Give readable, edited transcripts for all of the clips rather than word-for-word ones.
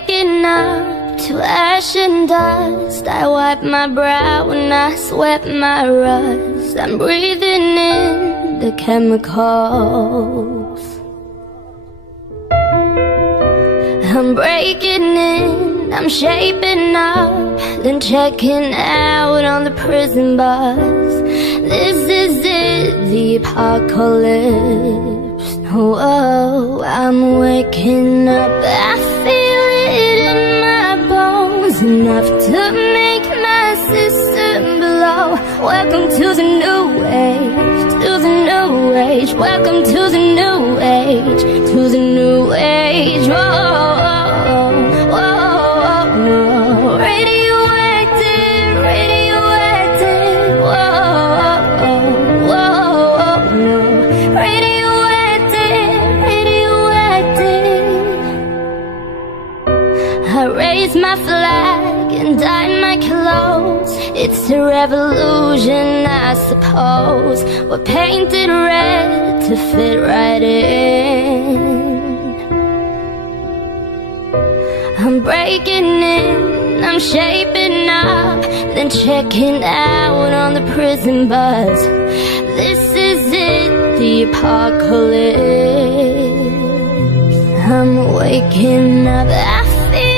waking up to ash and dust. I wipe my brow and I sweat my rust. I'm breathing in the chemicals. I'm breaking in, I'm shaping up, then checking out on the prison bus. This is it, the apocalypse. Whoa, I'm waking up, I feel it in my bones, enough to make my system blow. Welcome to the new age, to the new age. Welcome to the new age, to the new age. Whoa. I raise my flag and dye my clothes. It's a revolution, I suppose. We're painted red to fit right in. I'm breaking in, I'm shaping up, then checking out on the prison bus. This is it, the apocalypse. I'm waking up, I feel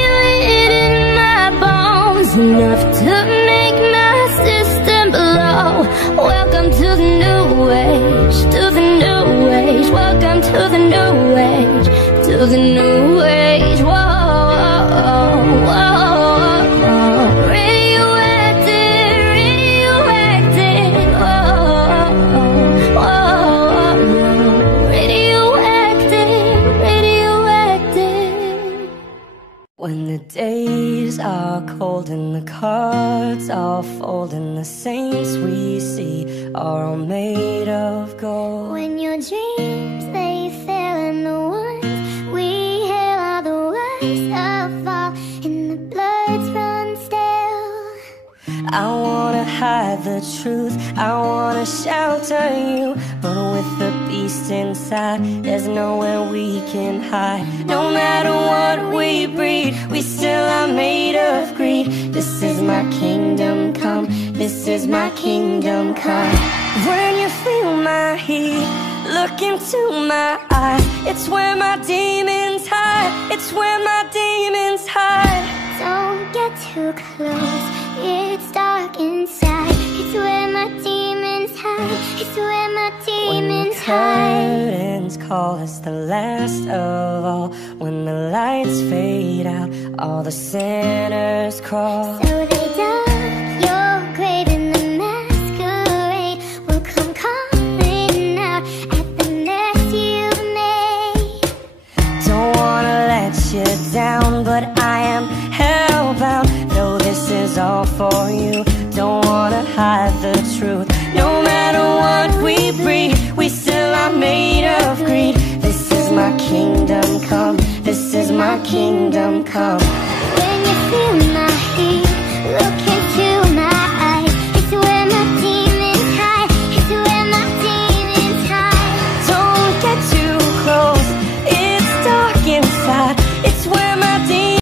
it in my bones, enough to make my system blow. Welcome to the new age, to the new age. Welcome to the new age, to the new age. Whoa, whoa, whoa. Radioactive, radioactive. Whoa, whoa, radioactive, radioactive. When the days are cold and the cards all fold and the saints we see are all made of gold. When your dreams they fail and the ones we hail are the worst of all, and the bloods run stale. I wanna hide the truth, I wanna shelter you, but with the beast inside, there's nowhere we can hide. No matter what we breed, we still are made of greed. This is my kingdom come, this is my kingdom come. When you feel my heat, look into my eyes. It's where my demons hide, it's where my demons hide. Don't get too close, it's dark inside. It's where my demons hide, it's where my demons hide. When the curtains call us the last of all, when the lights fade out, all the sinners crawl. So